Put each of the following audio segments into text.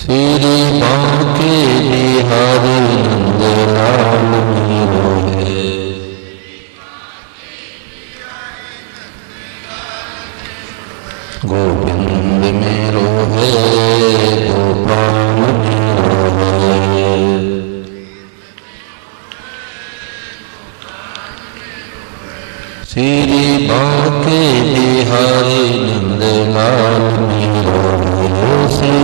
श्री बांके बिहारी नंदलाल मेरो है। गोविंद मेरो है, गोपाल मेरो है। श्री बांके बिहारी नंदलाल मेरो है। श्री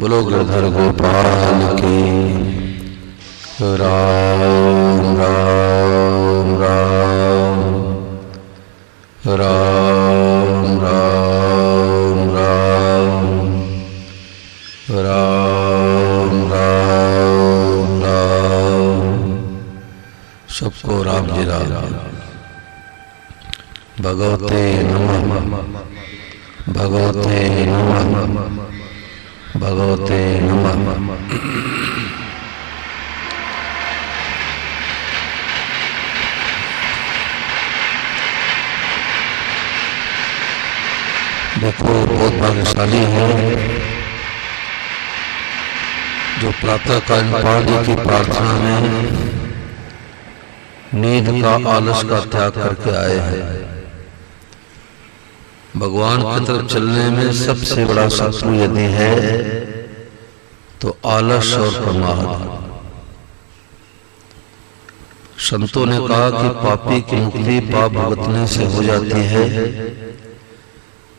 बोलो गिरधर गोपाल की। राम राम राम राम राम राम राम राम राम। सबको राम जी राम। भगवते नमः, भगवते नमः, भगवते नमः। देखो बहुत भाग्यशाली है जो प्रातःकालीन पानी की प्रार्थना में नींद का आलस का त्याग करके आए हैं। भगवान की तरफ चलने में सबसे बड़ा शत्रु यदि है तो आलस और प्रमाद। संतों ने कहा कि पापी की मुक्ति पाप भुगतने से हो जाती है,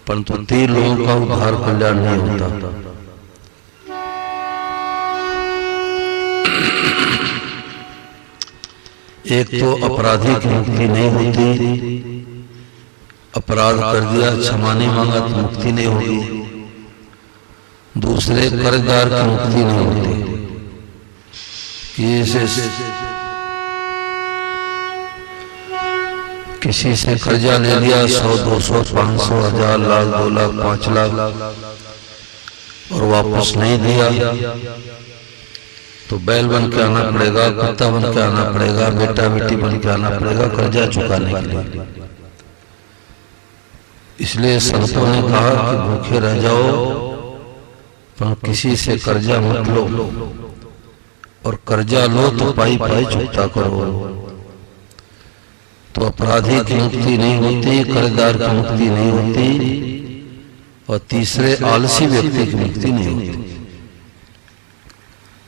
परंतु 3 लोगों का उद्धार कल्याण नहीं होता। एक तो अपराधी की मुक्ति नहीं होती, अपराध कर दिया क्षमा नहीं मांगा तो मुक्ति नहीं होगी। दूसरे कर्जदार की मुक्ति नहीं होती किसी से कर्जा ले लिया 100, 200, 500, 1000, लाख, 2 लाख, 5 लाख और वापस नहीं दिया तो बैल बन के आना पड़ेगा, कुत्ता बन के आना पड़ेगा, बेटा बेटी बन के आना पड़ेगा कर्जा चुकाने के लिए। इसलिए संतों ने कहा कि भूखे रह जाओ पर किसी से कर्जा मत लो, और कर्जा लो तो पाई पाई चुकता करो। तो अपराधी की मुक्ति नहीं होती, कर्जदार की मुक्ति नहीं होती, और तीसरे आलसी व्यक्ति की मुक्ति नहीं होती।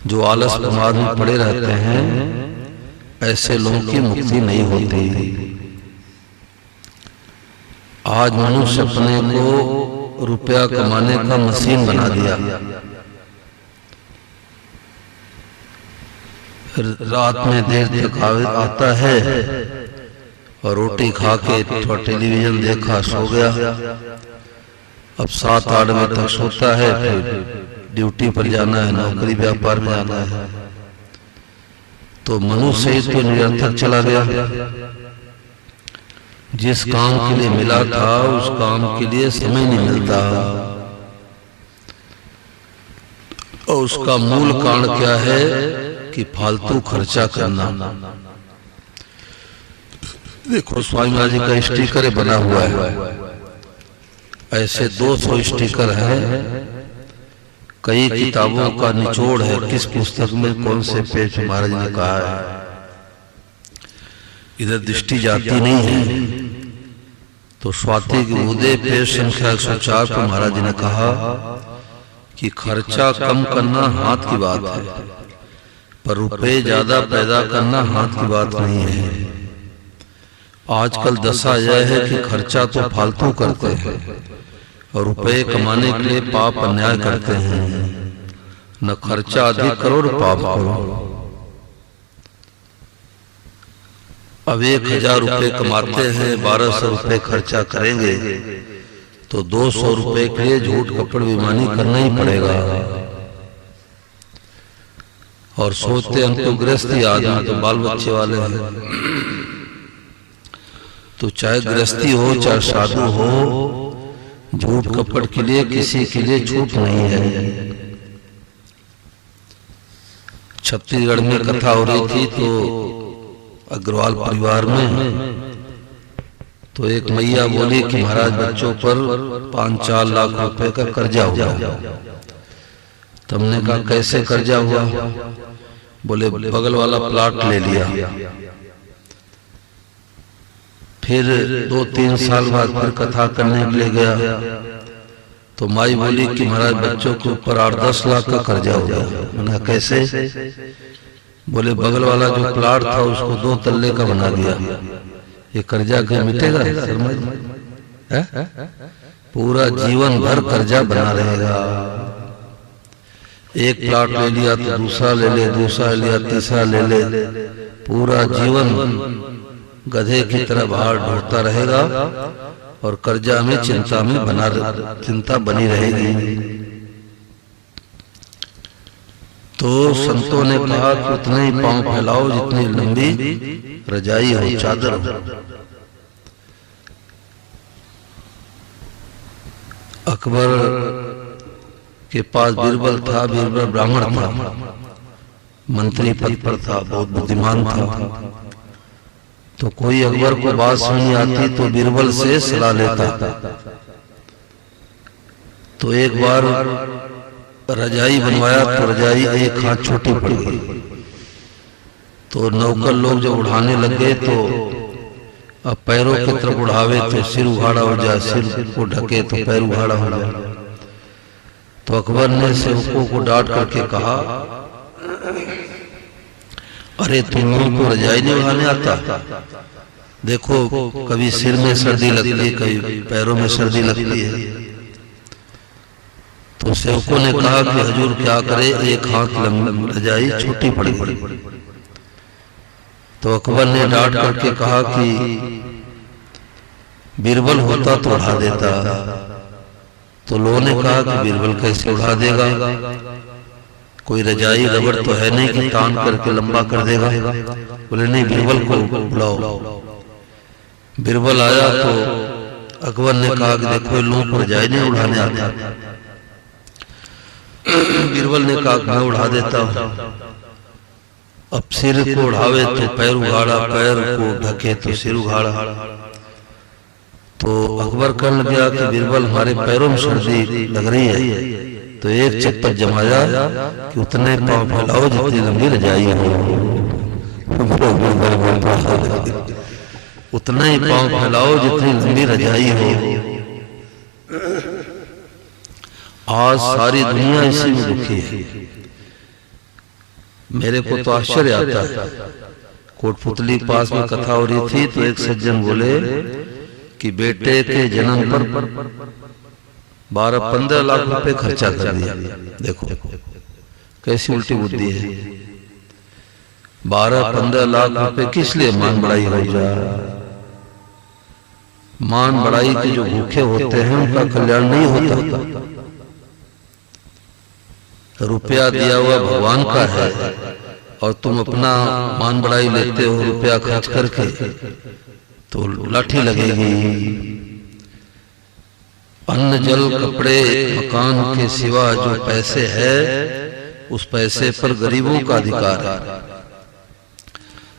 जो आलस प्रमाद में पड़े रहते हैं ऐसे लोगों की मुक्ति नहीं होती। आज मनुष्य अपने को रुपया कमाने का मशीन बना दिया। रात में देर तक आता है और रोटी खा के थोड़ा टेलीविजन देखा सो गया। अब 7-8 बजे तक सोता है, फिर ड्यूटी पर जाना है, नौकरी व्यापार में जाना है। तो मनुष्य ही तो निरर्थक चला गया। जिस काम के लिए मिला था उस काम के लिए समय नहीं मिलता, और उसका मूल कारण क्या है कि फालतू खर्चा करना। देखो स्वामी महाराज जी का स्टिकर बना हुआ है, ऐसे 200 स्टिकर है। कई किताबों का निचोड़ है किस पुस्तक में कौन से पेज महाराज ने कहा है। इधर दृष्टि जाती नहीं है। तो स्वाति के उदय पेज संख्या 104 पर महाराज जी ने कहा कि खर्चा कम करना हाथ की बात है, पर रुपए ज्यादा पैदा करना हाथ की बात नहीं है। आजकल दशा यह है कि खर्चा तो फालतू करते हैं और रुपए कमाने के लिए पाप अन्याय करते हैं। न खर्चा अधिक करो और पाप करो। अब 1000 रुपए कमाते हैं, 1200 रुपए खर्चा करेंगे तो 200 रुपए के लिए झूठ कपड़ बेईमानी करना ही पड़ेगा। और सोचते हम तो गृहस्थी आदमी, तो बाल बच्चे वाले हैं, तो चाहे गृहस्थी हो चाहे साधु हो, झूठ कपट के लिए किसी के लिए छूट नहीं है। छत्तीसगढ़ में कथा हो रही थी तो अग्रवाल परिवार में। तो एक मैया बोली कि महाराज बच्चों पर 5-4 लाख रुपए का कर्जा हुआ। तो हमने कहा कैसे कर्जा हुआ? बोले बगल वाला प्लाट ले लिया। फिर 2-3 साल बाद फिर कथा करने के लिए गया तो माई बोली कि महाराज बच्चों के ऊपर 8-10 लाख का कर्जा हो गया। मैंने कैसे? बोले बगल वाला जो प्लाट था उसको 2 तल्ले का बना दिया। ये कर्जा क्या मिटेगा? पूरा जीवन भर कर्जा बना रहेगा। एक प्लाट ले लिया तो दूसरा ले ले, दूसरा लिया तीसरा ले ले, पूरा जीवन गधे की तरह बाहर ढोता रहेगा और कर्जा में चिंता बनी रहेगी। तो संतों ने कहा कि उतने ही पांव फैलाओ जितनी लंबी रजाई हो, चादर हो। अकबर के पास बीरबल था। बीरबल ब्राह्मण था, मंत्री पद पर था, बहुत बुद्धिमान था। तो कोई अकबर को बात सुनी आती तो बीरबल से सलाह लेता। तो एक बार रजाई बनवाया तो रजाई एक हाथ छोटी पड़ गई। तो नौकर लोग जब उठाने लगे तो अब पैरों की तरफ उठावे तो सिर उघाड़ा हो जाए, सिर को ढके तो पैर उघाड़ा हो जाए। तो अकबर ने सेवकों को डांट करके कहा, अरे तुम लोगों को रजाई नहीं उठाने आता? देखो कभी सिर में सर्दी लगती है, कभी पैरों में सर्दी लगती है। तो सेवकों ने कहा कि हजूर क्या करे, एक हाथ रजाई छोटी पड़ी। तो अकबर ने डांट करके कहा कि बीरबल होता तो उठा देता। तो लोगों ने कहा कि बीरबल कैसे उठा देगा, कोई रजाई रबड़ तो है नहीं कि तान करके लंबा कर देगा। बोले नहीं, बीरबल को बुलाओ। बीरबल आया तो अकबर ने कहा कि देखो लोगों को रजाई नहीं उठाने आता। बीरबल ने कहा मैं उठा देता हूं। अब सिर को उठावे तो पैर उघाड़ा, पैर को ढके तो सिर उघाड़ा। तो अकबर कहने लगा कि बीरबल हमारे पैरों में सर्दी लग रही है। तो एक चप्पल जमाया कि उतने पांव फैलाओ जितनी लंबी रजाई हो। उतना ही पांव फैलाओ जितनी लंबी रजाई हो। आज सारी दुनिया इसी में दुखी है। मेरे को तो आश्चर्य आता है। कोटपुतली पास में कथा हो रही थी तो एक सज्जन बोले कि बेटे के जन्म पर 12-15 लाख रुपए खर्चा कर दिया। देखो कैसी उल्टी बुद्धि है। 12-15 लाख रुपए किस लिए? मान बढ़ाई हो जाए। मान बढ़ाई के जो भूखे होते हैं उनका कल्याण नहीं होता। रुपया दिया हुआ भगवान का है और तुम अपना मान बढ़ाई लेते हो रुपया खर्च करके, तो लाठी लगेगी। अन्न जल कपड़े मकान के सिवा जो पैसे है उस पैसे पर गरीबों का अधिकार है,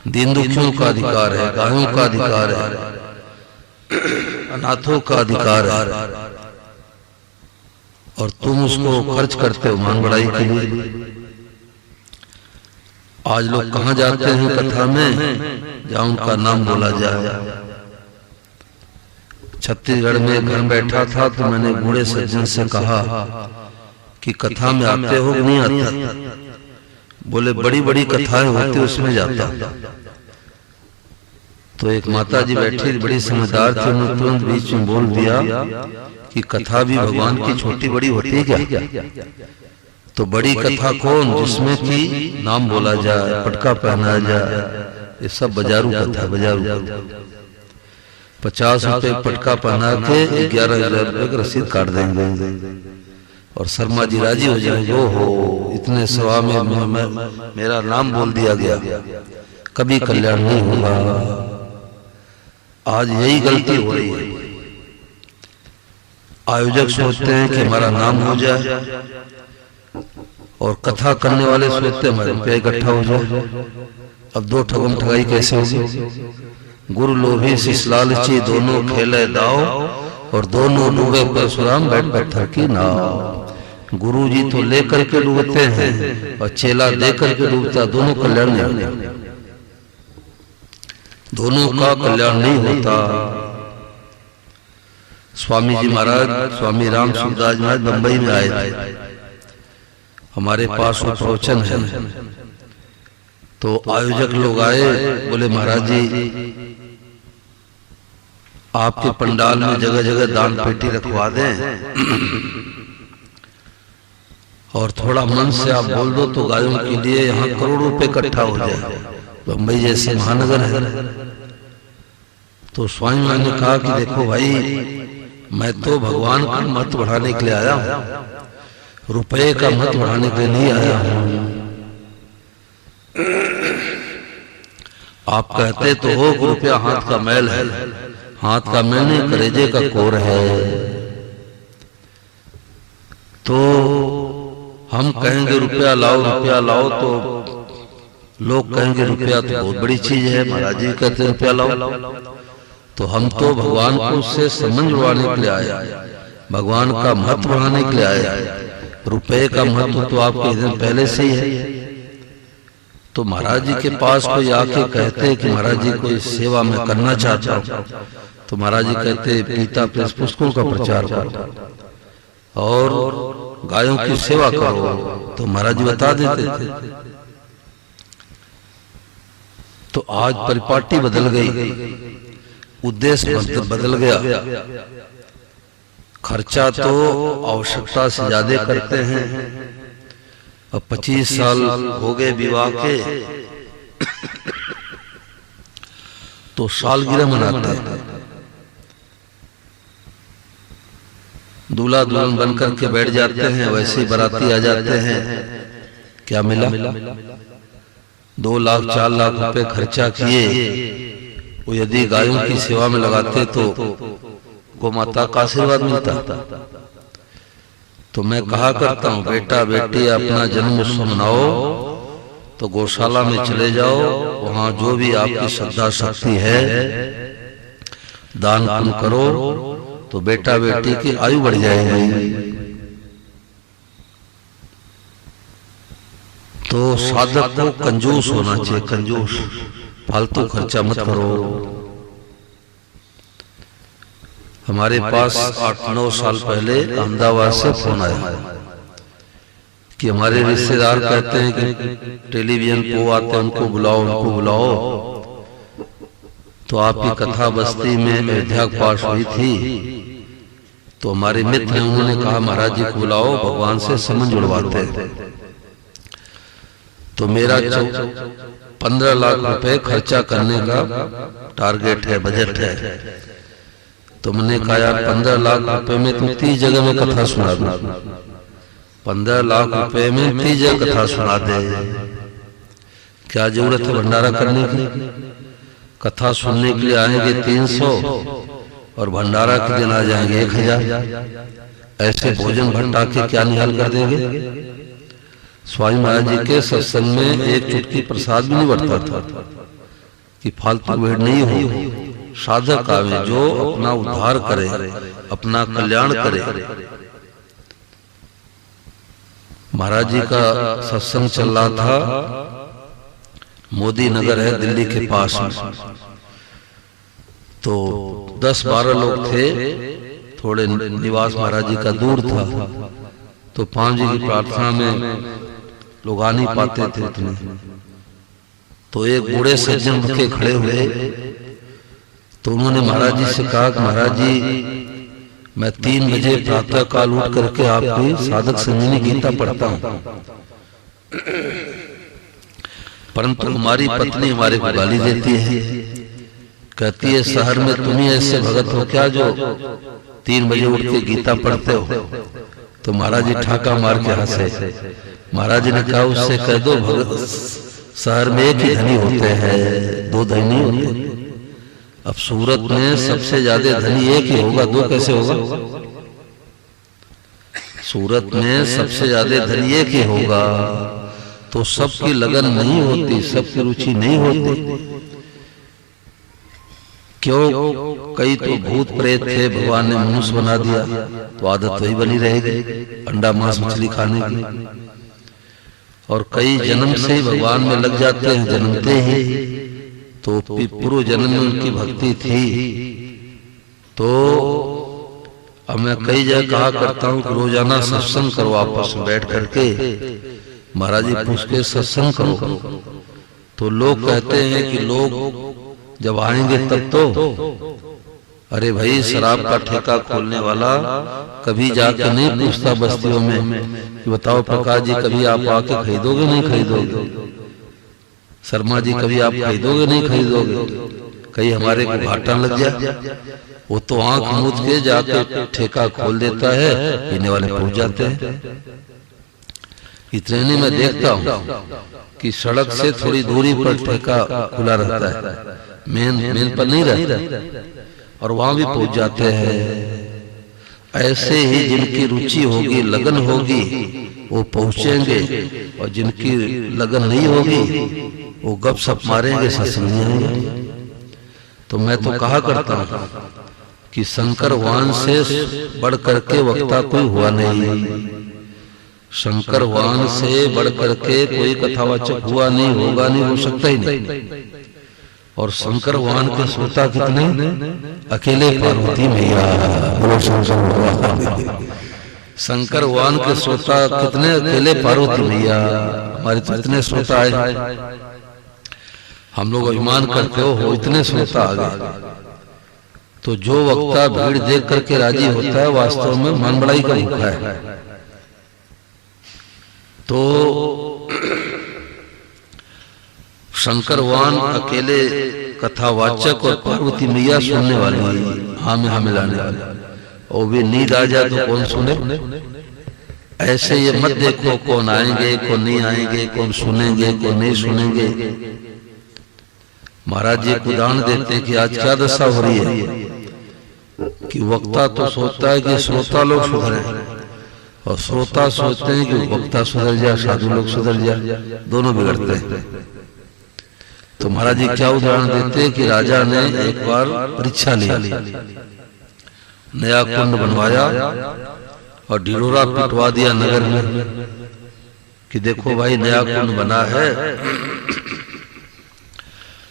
दीन दुखियों का अधिकार है, गायों का अधिकार है, अनाथों का अधिकार है। और तुम उसको खर्च करते हो मान बढ़ाई के लिए। आज लोग कहां जाते हैं कथा में जहां उनका नाम बोला जाए। छत्तीसगढ़ में घर बैठा था तो मैंने बूढ़े सज्जन से कहा कि कथा में आते हो कि नहीं आता? बोले बड़ी बड़ी कथाएं होती उसमें जाता। तो एक माता जी बैठी बड़ी समझदार थी, उन्होंने तुरंत बीच में बोल दिया कि कथा भी भगवान की छोटी बड़ी होती है क्या? तो बड़ी कथा कौन? जिसमें कि नाम बोला जाए, पटका पहनाया जाए। ये सब बाजारू कथा, बाजारू। 50 रुपए पटका पहना के 11,000 रुपए की रसीद काट देंगे और शर्मा जी राजी हो जाएंगे। हो इतने सवा में मेरा नाम बोल दिया गया, कभी कल्याण नहीं होगा। आज यही गलती हो रही है। आयोजक सोचते हैं कि हमारा नाम हो जाए और कथा करने वाले सोचते हैं हमारे रुपया इकट्ठा हो जाए। अब दो ठगम ठगाई कैसे होगी? गुरु लोभी शिष लालची दोनों खेले दाव, और दोनों डूबे परशुराम बैठ पत्थर की नाव। गुरु जी तो लेकर के डूबते हैं और चेला देकर के डूबता, दोनों कल्याण नहीं होता, दोनों का कल्याण नहीं होता। स्वामी जी महाराज, स्वामी राम सुखदास महाराज बंबई में आए थे, हमारे पास वो प्रवचन है, तो आयोजक लोग आए, बोले महाराज जी आपके पंडाल में जगह जगह दान पेटी रखवा दें और थोड़ा मन से आप बोल दो तो गायों के लिए यहाँ करोड़ों रुपए इकट्ठा हो जाए, बंबई जैसे महानगर है। तो स्वामी महाराज ने कहा कि देखो भाई, मैं तो भगवान का मत बढ़ाने के लिए आया हूं, रुपए का मत बढ़ाने के लिए नहीं आया हूं। आप कहते तो हो कि रुपया हाथ का मैल है, हाथ का मैल नहीं, कलेजे का कोर है। तो हम कहेंगे रुपया लाओ तो लोग कहेंगे रुपया तो बहुत बड़ी चीज है, महाराज जी कहते रुपया लाओ। तो हम तो भगवान को उससे संबंध जुड़वाने के लिए आए, भगवान का महत्व बढ़ाने के लिए आए। रुपए का महत्व तो आपके दिन पहले से ही है। तो महाराज जी के पास कोई आके कहते हैं कि महाराज जी कोई सेवा में करना चाहता हूँ, तो महाराज जी कहते गीता प्रेस पुस्तकों का प्रचार करो और गायों की सेवा करो, तो महाराज जी बता देते थे। तो आज परिपाटी बदल गई, उद्देश्य बदल गया। खर्चा तो आवश्यकता से ज्यादा करते हैं। अब 25 साल हो गए विवाह के, तो सालगिरह मनाते हैं, दूल्हा दुल्हन बन करके बैठ जाते हैं, वैसे ही बाराती आ जाते हैं। क्या मिला? 2 लाख 4 लाख रुपए खर्चा किए, वो यदि गायों की सेवा में लगाते तो गौ माता का आशीर्वाद मिलता। तो मैं कहा करता हूँ, बेटा बेटी अपना जन्म उत्सव मनाओ तो गौशाला में चले जाओ, वहां जो भी आपकी श्रद्धा शक्ति है दान पुण्य करो, तो बेटा बेटी की आयु बढ़ जाएगी। तो साधक को कंजूस होना चाहिए, कंजूस, फालतू खर्चा मत करो। हमारे पास 8-9 साल पहले अहमदाबाद से फोन आया कि हमारे रिश्तेदार कहते हैं कि टेलीविजन पे आते हैं, उनको बुलाओ। तो आपकी कथा बस्ती में अयोध्या पास हुई थी, तो हमारे मित्र हैं, उन्होंने कहा महाराज जी को बुलाओ, भगवान से संबंध जुड़वाते हैं। तो मेरा 15 लाख रुपए खर्चा करने का टारगेट है, बजट है। तो मैंने कहा यार 15 लाख रुपए में तुम 30 जगह में कथा सुना दो, 15 लाख रुपए में 30 जगह कथा सुना दे, क्या जरूरत है भंडारा करने की? कथा सुनने के लिए आएंगे 300 और भंडारा के दिन आ जाएंगे 1000। ऐसे भोजन भंडा के क्या निहाल कर देंगे? स्वामी महाराज जी के सत्संग में एक चुटकी प्रसाद भी नहीं बढ़ता था कि फालतू भीड़ नहीं हो। साधक आवे जो अपना उद्धार करे, अपना कल्याण करे। महाराज जी का सत्संग चल रहा था, मोदी नगर है दिल्ली के पास में, तो 10-12 लोग थे, थोड़े निवास महाराज जी का दूर था, तो 5 जी की प्रार्थना में लोग आ नहीं पाते थे इतने। तो एक बूढ़े सज्जन के खड़े हुए, तो उन्होंने महाराज जी से कहा कि महाराज जी मैं 3 बजे प्रातः काल उठ करके आपकी साधक संजीवनी गीता पढ़ता हूँ, परंतु हमारी पत्नी हमारे को गाली देती है, कहती है शहर में तुम ही ऐसे भगत हो क्या जो 3 बजे उठ के गीता पढ़ते हो? तो महाराज जी ठाका मार के हंसे। महाराज जी ने कहा उससे कह दो भगत शहर में एक ही धनी होते हैं, 2 धनी नहीं होते। अब सूरत में सबसे ज्यादा धनी एक ही होगा, 2 कैसे होगा? सूरत में सबसे ज्यादा धनी एक ही होगा, तो सबकी लगन नहीं होती, सबकी रुचि नहीं होती। क्यों? कई तो भूत प्रेत थे, भगवान ने मनुष्य बना दिया, तो आदत वही बनी रहेगी अंडा मांस मछली खाने की। और कई जन्म से भगवान में लग जाते हैं, जन्मते ही, तो पूर्व जन्म में उनकी भक्ति थी। तो अब मैं कई जगह कहा करता हूँ कि रोजाना सत्संग करो, आपस में बैठ करके महाराज जी पूछ के सत्संग करो। तो लोग कहते हैं कि लोग जब आएंगे तब तो, अरे भाई शराब का ठेका खोलने वाला कभी जाके नहीं पूछता बस्तियों में कि बताओ प्रकाश जी कभी आप आके खरीदोगे नहीं खरीदोगे, शर्मा जी कभी आप खरीदोगे नहीं खरीदोगे, कहीं हमारे को घाटा लग जाए। वो तो आंख मूंद के जाके ठेका खोल देता है, पीने वाले पहुंच जाते हैं। इतने में देखता हूँ कि सड़क से थोड़ी दूरी पर ठेका खुला रहता है, मेन पर नहीं रहता, और वहां भी पहुंच जाते हैं। ऐसे ही जिनकी रुचि होगी, लगन होगी, वो पहुंचेंगे, और जिनकी लगन नहीं होगी वो गपशप मारेंगे, सत्संग नहीं आएंगे। तो मैं तो कहा करता हूँ कि शंकर वाहन से बढ़ करके वक्ता कोई हुआ नहीं, शंकर वाहन से बढ़ करके कोई कथावाचक हुआ नहीं, होगा नहीं, हो सकता ही नहीं। और शंकर वाहन के श्रोता कितने? अकेले पार्वती मैया। शंकर वाहन के श्रोता कितने? अकेले पार्वती मैया। हमारे तो इतने श्रोता आए, हम लोग अभिमान करते हो इतने श्रोता आ गए। तो जो वक्ता भीड़ देख करके राजी होता है, वास्तव में मन बड़ाई का भूखा है। तो शंकर वाहन अकेले कथावाचक और पार्वती मैया सुनने वाली, हाँ में हाँ मिलाने वाली, और वे नींद आ जाए तो कौन सुने? ऐसे ये मत देखो कौन आएंगे कौन नहीं आएंगे, कौन सुनेंगे कौन नहीं सुनेंगे। महाराज जी को उदाहरण देते कि आज क्या दशा हो रही है कि वक्ता तो सोचता है कि श्रोता लोग सुधरे, और श्रोता सोचते हैं कि वक्ता सुधर जाए, साधु लोग सुधर जाए, दोनों बिगड़ते हैं। तो महाराज जी क्या उदाहरण देते हैं कि राजा ने एक बार परीक्षा लिया, नया कुंड बनवाया और ढिढोरा पिटवा दिया नगर में कि देखो भाई नया कुंड बना है,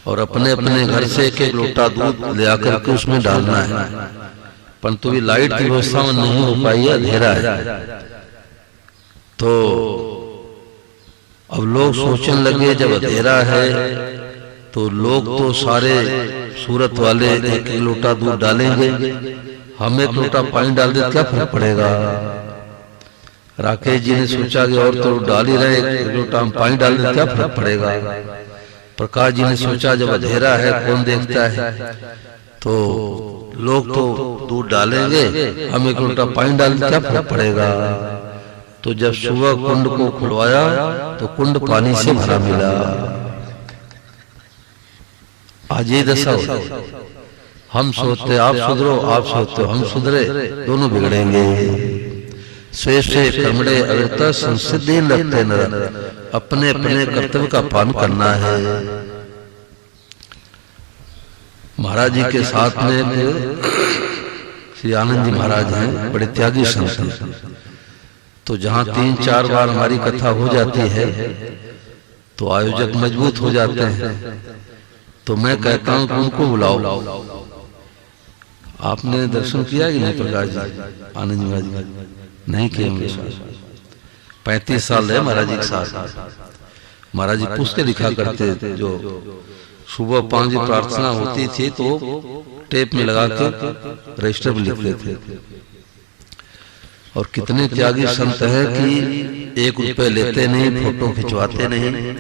और अपने अपने घर से एक एक लोटा दूध ले आकर के उसमें डालना है। परंतु भी लाइट की व्यवस्था में नहीं हो पाई है, अंधेरा है। तो अब लोग सोचने लगे जब अंधेरा है तो लोग तो सारे सूरत वाले एक एक लोटा दूध डालेंगे, हम एक लोटा पानी डाल दे क्या फर्क पड़ेगा। राकेश जी ने सोचा कि और तो डाल ही रहे, एक लोटा हम पानी डाल दे क्या फर्क पड़ेगा। प्रकाश जी ने सोचा जब अंधेरा है कौन देखता है, तो लोग तो दूध डालेंगे, हम एक लोटा पानी डाल दे क्या फर्क पड़ेगा। तो जब सुबह कुंड को खुलवाया तो कुंड पानी से भरा मिला। आज ये दशा हो, हम सोचते आप सुधरो, आप सोचते हो हम सुधरे, दोनों बिगड़ेंगे। स्वे स्वे कर्मणे अविरता संसिद्धि लगते नर, अपने अपने कर्तव्य का पालन करना है। महाराज जी के साथ में श्री आनंद जी महाराज हैं, बड़े त्यागी संत हैं। तो जहाँ 3-4 बार हमारी कथा हो जाती है तो आयोजक मजबूत हो जाते हैं। तो मैं कहता हूँ कि उनको बुलाओ। आपने दर्शन किया कि नहीं प्रकाश जी, आनंद जी महाराज? नहीं किए होंगे, 35 साल रहे महाराज जी के साथ। महाराज जी पुस्तकें लिखा करते थे, जो सुबह 5 बजे प्रार्थना होती थी तो टेप में लगा के रजिस्टर में लिखते थे। और कितने त्यागी संत हैं कि 1 रुपए लेते नहीं, फोटो खिंचवाते नहीं,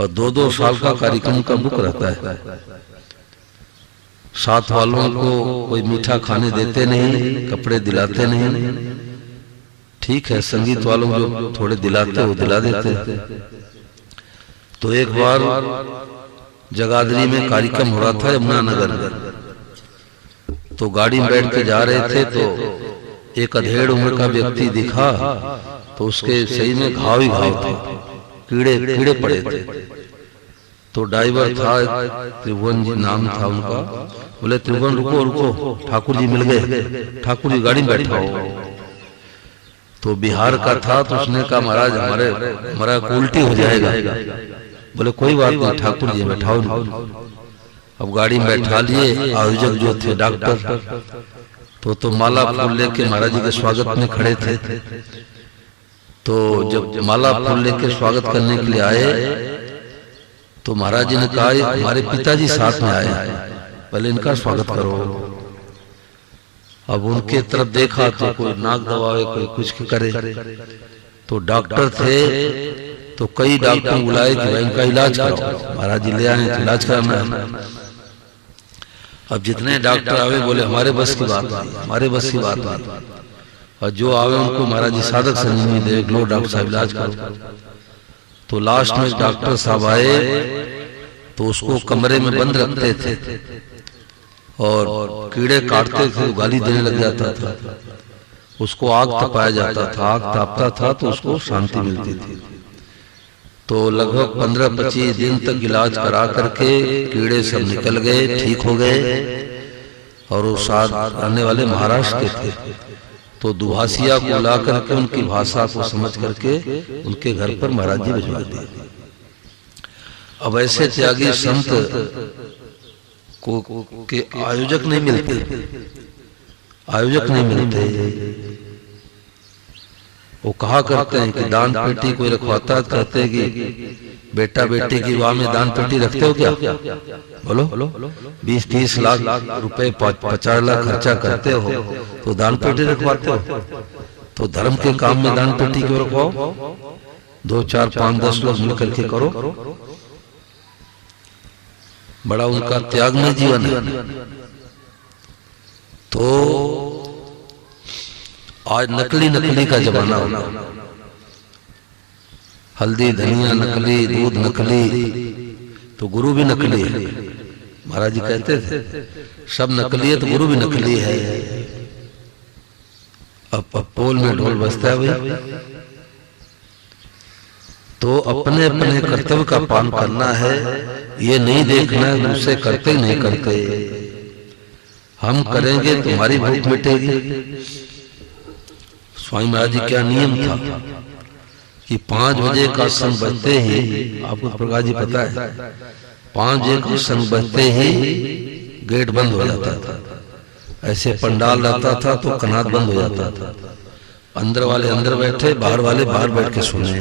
और 2-2 साल का कार्यक्रम का बुक रहता है। साथ वालों को कोई मीठा खाने देते नहीं, कपड़े दिलाते नहीं। ठीक है, संगीत वालों जो थोड़े दिलाते वो दिला देते। तो एक बार जगाधरी में कार्यक्रम हो रहा था यमुनानगर, तो गाड़ी में बैठ के जा रहे थे तो एक अधेड़ उम्र का व्यक्ति दिखा, तो उसके सही में घाव ही घाव था, कीड़े कीड़े पड़े थे। तो ड्राइवर था, त्रिभुवन जी नाम था उनका, बोले त्रिभुवन रुको रुको, ठाकुर जी मिल गए, ठाकुर जी गाड़ी में बैठाओ। तो बिहार का था, तो उसने कहा महाराज हमारा उल्टी हो जाएगा। बोले कोई बात नहीं, ठाकुर जी बैठाओ। अब गाड़ी में बैठा लिए। आयोजक जो थे डॉक्टर, तो माला फूल लेके महाराज जी के स्वागत में खड़े थे। तो जब माला फूल लेके स्वागत करने के लिए आए, तो महाराज जी ने कहा हमारे पिताजी साथ में आए, पहले इनका स्वागत करो। अब उनके तरफ देखा तो कोई नाक दबावे, कोई कुछ करे। तो डॉक्टर थे, तो कई डॉक्टर बुलाए कि भाई इनका इलाज कराओ। महाराज जी ले आए तो इलाज कराना है। अब जितने डॉक्टर आवे बोले हमारे बस की बात नहीं, हमारे बस की बात नहीं। और जो आवे उनको महाराज जी साधक संजीवनी दे, लो डॉक्टर साहब इलाज करो। तो लास्ट में डॉक्टर साहब आए, तो उसको कमरे में बंद रखते थे और कीड़े काटते थे तो गाली देने लग जाता था। उसको आग तपाया जाता था, आग तापता था तो उसको शांति मिलती थी। तो लगभग 15-25 दिन तक इलाज करा करके कीड़े सब निकल गए, ठीक हो गए। और वो साथ आने वाले महाराष्ट्र के थे, तो दुभाषिया को ला करके उनकी भाषा को समझ करके उनके घर पर महाराज जी भिजवा दिए। अब ऐसे त्यागी संत को के आयोजक नहीं मिलते, आयोजक नहीं मिलते। वो कहा करते हैं कि दान पेटी कोई रखवाता है, कहते हैं कि बेटा बेटी की विवाह में दान पेटी रखते हो क्या? बोलो 20-30 लाख रुपए 50 लाख खर्चा करते हो तो दान पेटी रखवाते हो। तो धर्म के काम में दान पेटी क्यों रखवाओ? 2, 4, 5, 10 लोग मिलकर के करो। बड़ा उनका त्यागमय जीवन है। तो आज नकली का जमाना हो, हल्दी धनिया नकली, दूध नकली, तो गुरु भी नकली है। महाराज जी कहते थे सब नकली है तो गुरु भी नकली है। अब पोल में ढोल बजता है भाई। तो अपने अपने कर्तव्य का पालन करना है, ये नहीं देखना है दूसरे करते नहीं करते। हम करेंगे तुम्हारी भूख मिटेगी। स्वामी महाराज जी क्या नियम था कि 5 बजे का संग बजते ही, आपको प्रकाश जी पता है, 5 बजे का संग बजते ही गेट बंद हो जाता था। ऐसे पंडाल रहता था तो कनात बंद हो जाता था। अंदर वाले अंदर बैठे, बाहर वाले बाहर बैठ के सुने।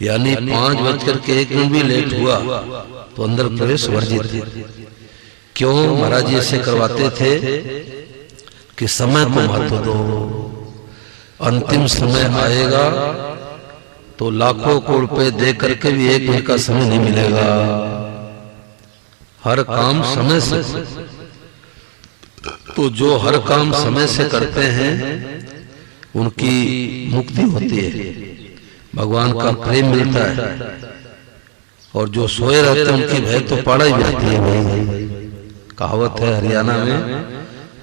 यानी 5:01 भी लेट हुआ तो अंदर प्रवेश वर्जित है। क्यों महाराज जी ऐसे करवाते थे कि समय को महत्व दो। अंतिम समय आएगा तो लाखों करोड़ रुपए दे करके भी 1 मिनट का समय नहीं मिलेगा। हर काम समय से, तो जो हर काम समय से करते हैं उनकी मुक्ति होती है, भगवान का प्रेम मिलता है। और जो सोए रहते हैं उनकी भय तो पाड़ा ही जाती है। कहावत है हरियाणा में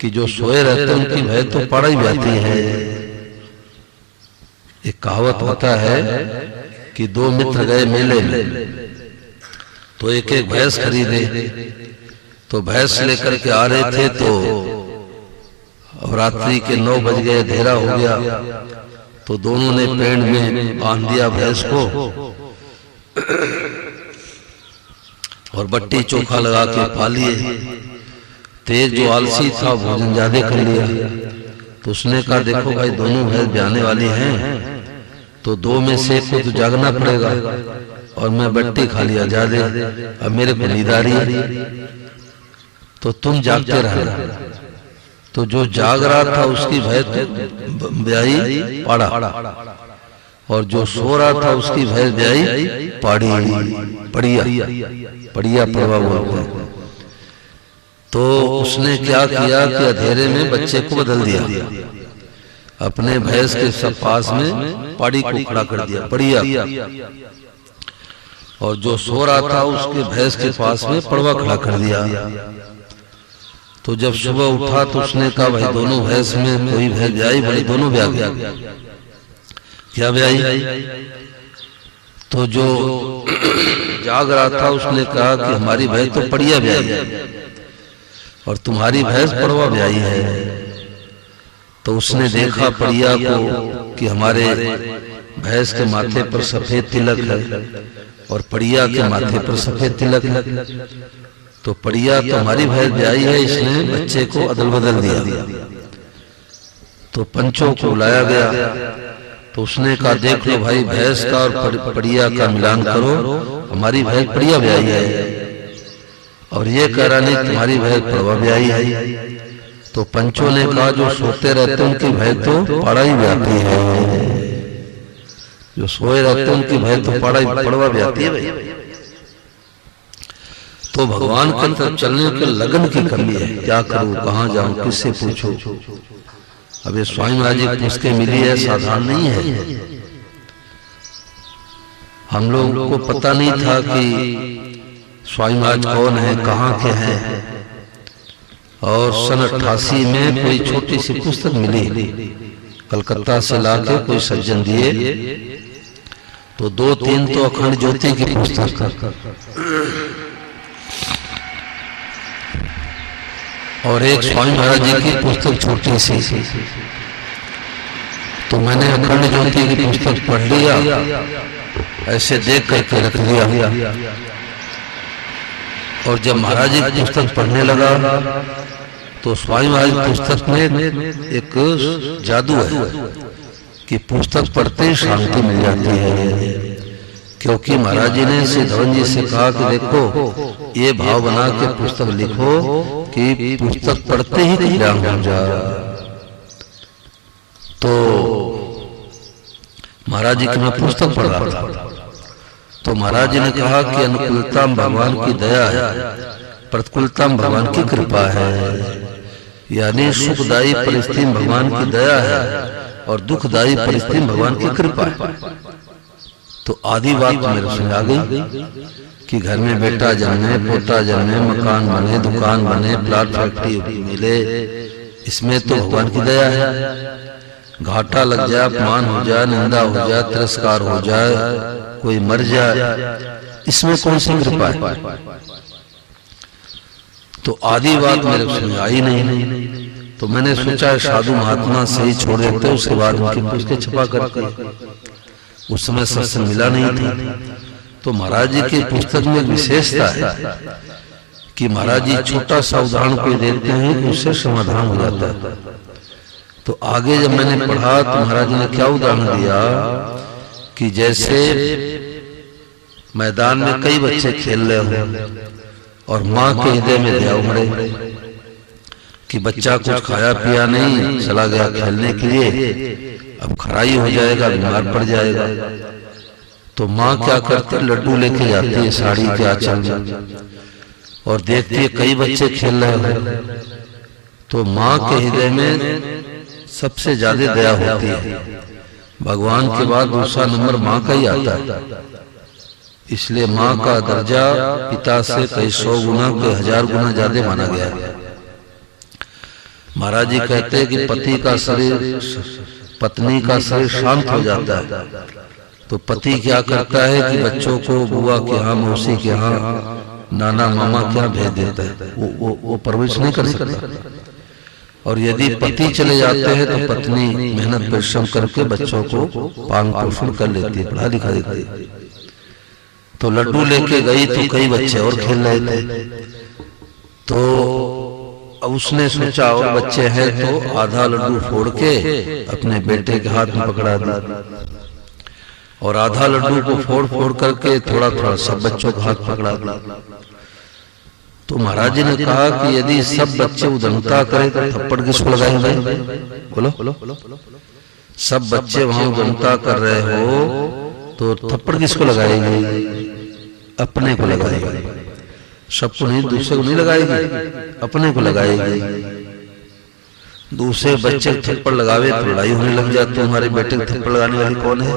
कि जो सोए रहते हैं उनकी भय तो पाड़ा ही जाती है। एक कहावत होता है कि 2 मित्र गए मेले में, तो एक एक भैंस खरीदे। तो भैंस लेकर के आ रहे थे, तो रात्रि के 9 बज गए, अंधेरा हो गया। तो दोनों ने पेड़ में बांध दिया भैंस को और बट्टी चोखा लगा के पा लिए। तेज जो आलसी था भोजन ज्यादा कर लिया। तो उसने कहा देखो भाई दोनों भैंस ब्याने वाली हैं, तो 2 में से एक को तो जागना पड़ेगा, और मैं बट्टी खा लिया ज्यादा, अब मेरे को नींद आ रही है, तो तुम जागते रहना। तो जो जाग रहा था उसकी भैंस ब्याई पाड़ा, और जो सो रहा था उसकी भैंस ब्याई पाड़ी, पड़िया पड़वा बोलते हैं। तो उसने क्या किया कि अंधेरे में बच्चे को बदल दिया, अपने भैंस के सब पास में पाड़ी को खड़ा कर दिया, पड़िया। और जो सो रहा था उसके भैंस के पास में पड़वा खड़ा कर दिया। तो जब सुबह उठा तो उसने कहा भाई दोनों भैंस में कोई भैंस ब्याई, बोली दोनों ब्याह गया। क्या ब्याई? तो जो जाग रहा था उसने कहा कि हमारी भैंस तो पड़िया ब्याई है और तुम्हारी भैंस पड़वा ब्याई है। तो उसने देखा पड़िया को कि हमारे भैंस के माथे पर सफेद तिलक है और पड़िया के माथे पर सफेद तिलक है। तो पड़िया तो हमारी भैंस ब्याई है, इसने बच्चे को अदल बदल दिया। तो पंचों को बुलाया गया तो उसने कहा देख लो भाई, भैंस का और पड़िया का मिलान करो, हमारी भैंस पड़िया ब्याई है और ये कह रहा नहीं तुम्हारी भैंस पड़वा ब्याई है। तो पंचों ने कहा जो सोते रहते हैं उनकी भैंस तो पाड़ा ही ब्याती है, जो सोए रहते हैं उनकी भैंस तो पड़वा ब्याती है भाई। तो भगवान की तरफ चलने के लगन की कमी है, क्या करूं, कहां जाऊं, किससे पूछूं। अब ये स्वामी महाराज जी पुस्तकें मिली है, साधारण नहीं है। हम लोगों को पता नहीं था कि स्वामी महाराज कौन है, कहाँ के हैं। और सन 88 में कोई छोटी सी पुस्तक मिली, कलकत्ता से लाके कोई सज्जन दिए। तो 2-3 तो अखंड ज्योति की पुस्तक और एक स्वामी महाराज जी की पुस्तक छोटी सी। तो मैंने अखंड ज्योति की पुस्तक पढ़ लिया, ऐसे देख करके रख लिया। और जब महाराज जी की पुस्तक पढ़ने लगा तो स्वामी महाराज की पुस्तक में एक जादू है कि पुस्तक पढ़ते ही शांति मिल जाती है। क्योंकि महाराज जी ने श्री धवन जी से कहा कि देखो ये भाव बना के पुस्तक लिखो कि पुस्तक पढ़ते ही कल्याण हो जाए। तो महाराज जी की मैं पुस्तक पढ़ रहा था तो महाराज जी ने कहा कि अनुकूलता भगवान की दया है, प्रतिकूलता भगवान की कृपा है। यानी सुखदायी परिस्थिति भगवान की दया है और दुखदायी परिस्थिति भगवान की कृपा है। तो आधी बात मेरे समझ आ गई कि घर में बेटा जन्मे, पोता जन्मे, मकान बने, दुकान बने, प्लाट फैक्ट्री मिले, इसमें तो भगवान की दया है। घाटा लग जाए, अपमान हो जाए, निंदा हो जाए, तिरस्कार हो जाए, कोई मर जाए, इसमें कौन सी कृपा है। तो आधी बात मेरे समझ आई नहीं। तो मैंने सोचा साधु महात्मा से ही छोड़ देते, उसके बाद उनकी पुस्तकें छपा करके। उस समय सत्संग मिला नहीं था। तो महाराज जी की पुस्तक में विशेषता है कि महाराज जी छोटा सा उदाहरण कोई देते हैं कि उससे समाधान हो जाता है। तो आगे जब मैंने पढ़ा तो महाराज जी ने क्या उदाहरण दिया कि जैसे मैदान में कई बच्चे खेल रहे हो और माँ के हृदय में दया उमड़े कि बच्चा कुछ खाया पिया नहीं, चला गया खेलने के लिए, अब खराई हो जाएगा, बीमार पड़ जाएगा। तो माँ क्या करती, लड्डू लेके जाती है साड़ी के आंचल में और देखती है कई बच्चे खेल रहे हैं। तो माँ के हृदय में सबसे ज्यादा दया होती है। भगवान के बाद दूसरा नंबर माँ का ही आता है। इसलिए माँ का दर्जा पिता से कई 100 गुना, कई 1000 गुना ज्यादा माना गया है। महाराज जी कहते हैं कि पति का शरीर, पत्नी का शरीर शांत हो जाता है तो पति क्या करता है कि बच्चों को बुआ के यहाँ, मौसी के यहाँ, नाना मामा के यहाँ भेज देता है। वो परवरिश नहीं कर सकता। और यदि पति चले जाते हैं तो पत्नी मेहनत परिश्रम करके बच्चों को पालन पोषण कर लेती है, पढ़ा लिखा देती है। तो लड्डू लेके गई तो कई बच्चे और खेल रहे थे। तो अब उसने सोचा और बच्चे हैं तो आधा लड्डू फोड़ के अपने बेटे के हाथ में पकड़ा दिया और आधा लड्डू को फोड़ करके थोड़ा थोड़ा सब बच्चों का हाथ पकड़ा दिया। तो महाराज जी ने कहा कि यदि सब बच्चे उदंता करें तो थप्पड़ किसको लगाएंगे? बोलो, सब बच्चे वहां उदंता कर रहे हो तो थप्पड़ किसको लगाएंगे? अपने को लगाएंगे। सबको नहीं, दूसरे को नहीं लगाएगी, अपने को लगाएगी। दूसरे बच्चे थप्पड़ लगावे तो लड़ाई होने लग जाती, तुम्हारे बेटे को थप्पड़ लगाने वाली कौन है?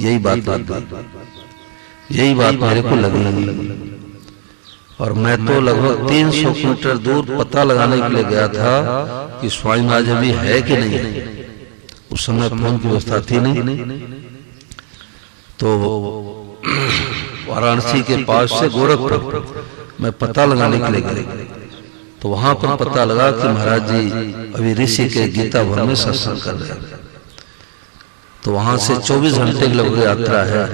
यही बात मेरे को लगी। और मैं तो लगभग 300 किलोमीटर दूर पता लगाने के लिए गया था कि स्वामी महाराज अभी है कि नहीं है। उस समय फोन की व्यवस्था थी नहीं। तो वाराणसी के पास से गोरखपुर मैं पता लगाने के लिए गया, तो वहां पर पता लगा कि महाराज जी अभी ऋषि के गीता भवन में सत्संग कर रहे हैं। तो वहां से 24 घंटे की लगभग यात्रा है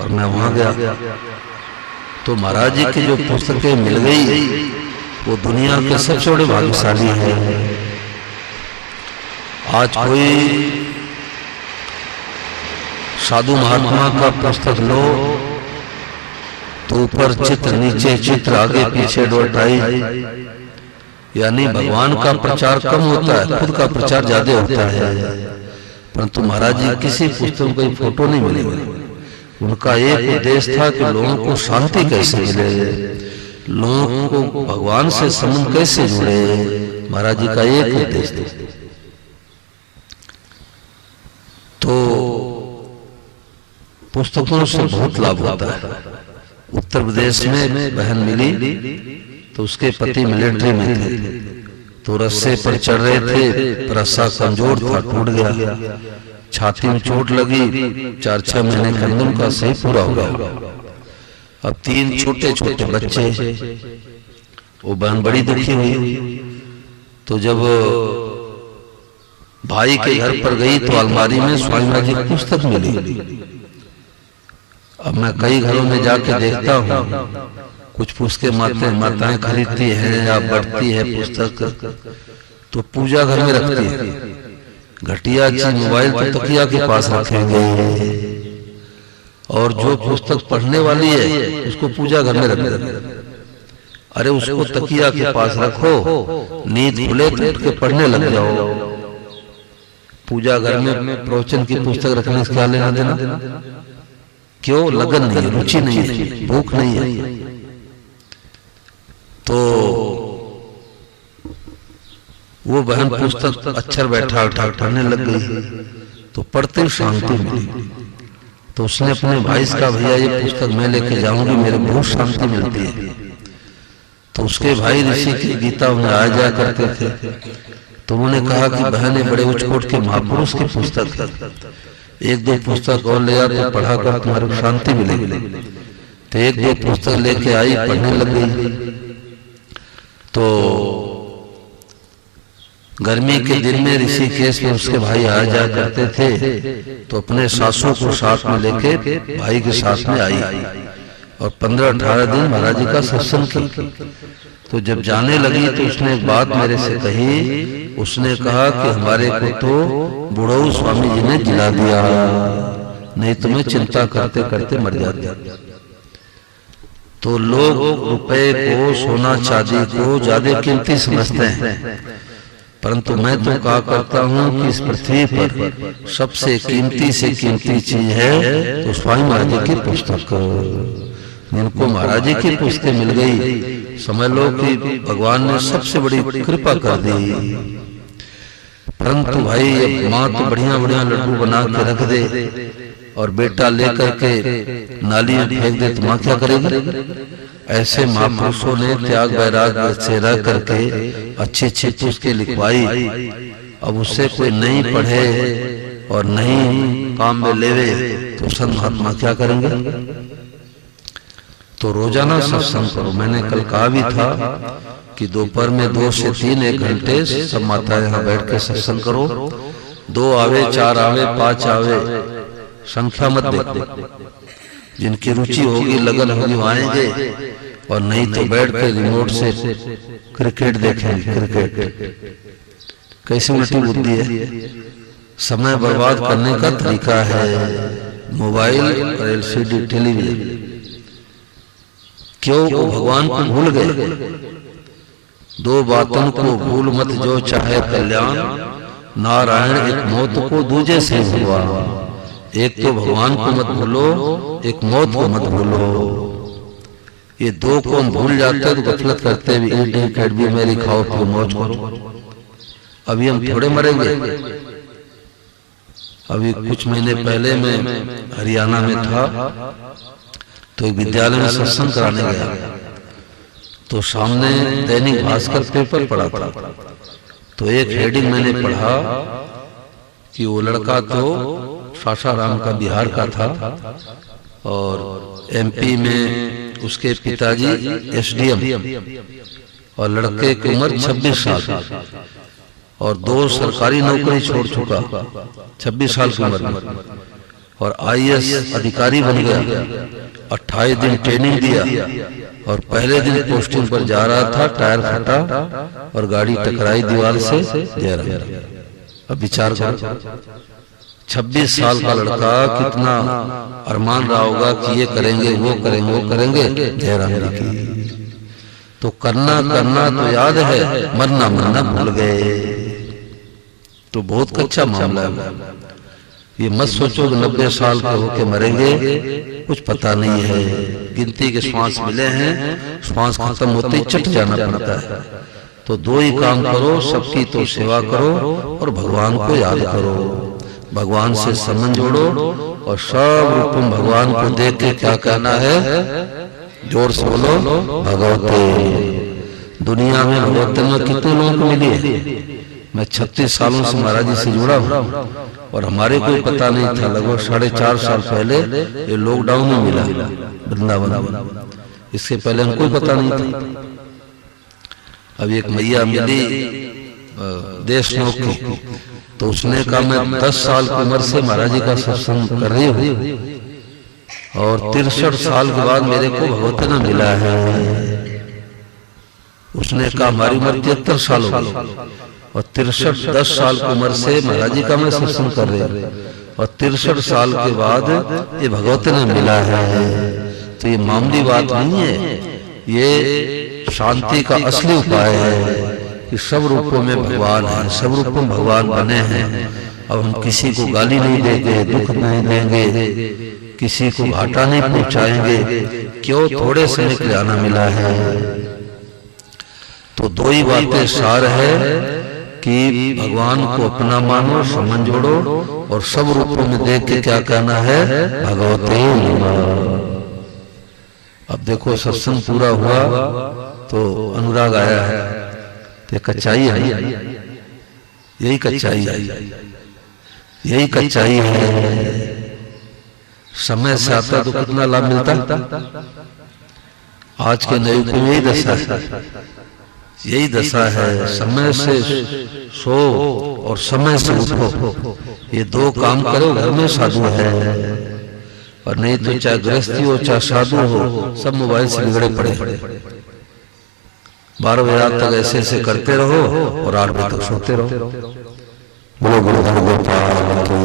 और मैं वहां गया। तो महाराज जी की जो पुस्तकें मिल गई वो दुनिया के सबसे बड़े भाग्यशाली हैं। आज कोई साधु महात्मा का पुस्तक लो तो ऊपर चित्र, नीचे चित्र, आगे पीछे एडवर्टाइज, यानी भगवान का प्रचार कम होता है, खुद का प्रचार ज्यादा होता है। परंतु महाराज जी किसी पुस्तक में फोटो नहीं मिली। उनका एक उद्देश्य था कि लोगों को शांति कैसे मिले, लोगों को भगवान से संबंध कैसे जुड़े। महाराज जी का एक उद्देश्य था। तो पुस्तकों से बहुत लाभ होता है। उत्तर प्रदेश में बहन मिली तो उसके पति मिलिट्री में थे, तो रस्से पर चढ़ रहे थे, रस्सा कमजोर था, टूट गया, छाती में चोट लगी, 4-6 महीने के अंदर उनका सही पूरा हो गया। अब 3 छोटे छोटे बच्चे, वो बहन बड़ी दुखी हुई। तो जब भाई के घर पर गई तो अलमारी में स्वामी जी की पुस्तक मिली। अब मैं कई घरों में जाके देखता हूँ, कुछ पुस्तकें माताएं खरीदती हैं या बढ़ती है पुस्तक तो पूजा घर में रखती है। घटिया चीज मोबाइल तो तकिया के पास रखेंगे, और जो पुस्तक पढ़ने वाली है उसको पूजा घर में रखेंगे। अरे उसको तकिया के पास रखो, नींद खुले तो उठ के पढ़ने लग जाओ। पूजा घर में प्रवचन की पुस्तक रखने से क्या लेना देना? क्यों? लगन नहीं है, रुचि नहीं है, भूख नहीं है। तो वो बहन पुस्तक अक्षर बैठा उठा पढ़ने लग गई, तो पढ़ते शांति मिली। तो उसने अपने भाई से कहा, भैया ये पुस्तक मैं लेके जाऊंगी, मेरे बहुत शांति मिलती है। तो उसके भाई ऋषि की गीता में आ जाया करते थे, तो उन्होंने कहा कि बहन बड़े उच्चकोट के महापुरुष की पुस्तक है, 1-2 पुस्तक और ले आ तो पढ़ा कर तुम्हारे को शांति मिलेगी। तो 1-2 पुस्तक लेके आई, पढ़ने लग गई। तो गर्मी के दिन में ऋषिकेश में उसके भाई आ जा करते थे, तो अपने सासू को साथ में लेके भाई के साथ में आई और 15-18 दिन महाराज जी का सत्संग की। तो जब जाने लगी तो उसने एक बात मेरे से कही। उसने कहा कि हमारे को तो बुढ़ऊ स्वामी जी ने जिला दिया, नहीं तो मैं चिंता करते करते मर जाती। तो लोग रुपए को, सोना चांदी को ज्यादा कीमती समझते हैं, परंतु मैं तो कहा करता हूँ कि इस पृथ्वी पर सबसे कीमती से कीमती चीज है तो स्वामी महाराज जी की पुस्तक। जिनको महाराज जी की पुस्तकें मिल गई, समझ लो कि भगवान ने सबसे बड़ी कृपा कर दी। परंतु भाई माँ तो बढ़िया बढ़िया लड्डू बना के रख दे और बेटा लेकर के नाली में फेंक दे, तो माँ क्या करेगी? ऐसे महापुरुषों ने त्याग वैराग से रह करके अच्छी अच्छी पुस्तकें लिखवाई। अब उससे कोई नहीं पढ़े और नहीं काम में लेवे तो संत महात्मा क्या करेंगे? तो रोजाना सत्संग करो। मैंने कल कहा भी था कि दोपहर में 2 से 3 1 घंटे सब माता यहाँ बैठ के सत्संग करो। 2 आवे, 4 आवे, 5 आवे, संख्या मत देखो। जिनकी रुचि होगी, लगन होगी, वो आएंगे, और नहीं तो बैठ के रिमोट से क्रिकेट देखेंगे। क्रिकेट कैसी उल्टी बुद्धि है, समय बर्बाद करने का तरीका है मोबाइल और LCD टेलीविजन। क्यों? वो भगवान को भूल गए। 2 बातों को भूल मत जो चाहे कल्याण, नारायण एक मौत को दूजे से हुआ। एक तो भगवान को मत भूलो, एक मौत को मत भूलो। ये 2 को हम भूल जाते तो गफलत करते भी, ईट भी मेरी खाओ तो मौज करो। अभी हम थोड़े मरेंगे। अभी कुछ महीने पहले मैं हरियाणा में था, तो एक विद्यालय में सत्संग कराने गया, तो सामने दैनिक भास्कर पेपर पढ़ा था। तो एक हेडिंग मैंने पढ़ा कि वो लड़का तो सासाराम का, बिहार का था, और एमपी में उसके पिताजी एसडीएम, और लड़के की उम्र 26 साल, और 2 सरकारी नौकरी छोड़ चुका 26 साल की उम्र में, और आईएएस अधिकारी बन गया। 28 दिन ट्रेनिंग दिया, और पहले दिन पोस्टिंग पर जा रहा था, टायर फटा और गाड़ी टकराई दीवार से। जयराम, अब विचार करो, 26 साल का लड़का कितना अरमान रहा होगा कि ये करेंगे, वो करेंगे, वो करेंगे। जयराम जी की तो करना तो याद है, मरना भूल गए। तो बहुत कच्चा मामला है। ये मत सोचो कि 90 साल के होके मरेंगे, कुछ पता नहीं है। गिनती के श्वास मिले हैं, श्वास खत्म होते ही चट जाना पड़ता है। तो 2 ही काम करो, सबकी तो सेवा करो और भगवान को याद करो, भगवान से संबंध जोड़ो, और सब रूप में भगवान को देख के क्या कहना है, जोर से बोलो, भगवते। दुनिया में भगवते में कितने लोग मिले? मैं 36 सालों से महाराज जी से जुड़ा हूँ, और हमारे कोई पता नहीं था। लगभग 4.5 साल पहले ये लॉकडाउन में मिला वृंदावन, इससे पहले हमको पता नहीं था। अब एक मैया मिली देशनोक की, तो उसने कहा मैं 10 साल की उम्र से महाराज जी का सत्संग कर रही हूँ, और 63 साल के बाद मेरे को भगवत न मिला है। उसने कहा हमारी उम्र 73 साल हो गई, और 10 साल की उम्र से महाराज जी का मैं सत्संग कर रही हूँ, और 63 साल के बाद ये भगवत ने मिला है। तो ये मामूली बात नहीं है, ये शांति का असली उपाय है कि सब रूपों में भगवान है, सब रूपों में भगवान बने हैं। अब हम किसी को गाली नहीं देंगे, दुख नहीं देंगे, किसी को घाटा नहीं पहुंचाएंगे। क्यों? थोड़े समय के लिए आना मिला है। तो 2 ही बातें सार है कि भगवान को अपना मानो, संबंध जोड़ो, और सब रूपों में देख के क्या कहना है, भगवते नमः। अब देखो सत्संग पूरा हुआ तो अनुराग आया है, तो कच्चाई है, यही कच्चाई है, यही कच्चाई है। समय से आता तो कितना लाभ मिलता। आज के नए युग में यही दशा है, यही दशा है। समय से सो और समय से उठो, ये 2 काम करो, घर में साधु है। और नहीं तो चाहे गृहस्थी हो चाहे साधु हो, सब मोबाइल से बिगड़े पड़े। 12 बजे रात तक ऐसे करते रहो और 8 बजे तक सोते रहो। बोलो गुरु गोपाल।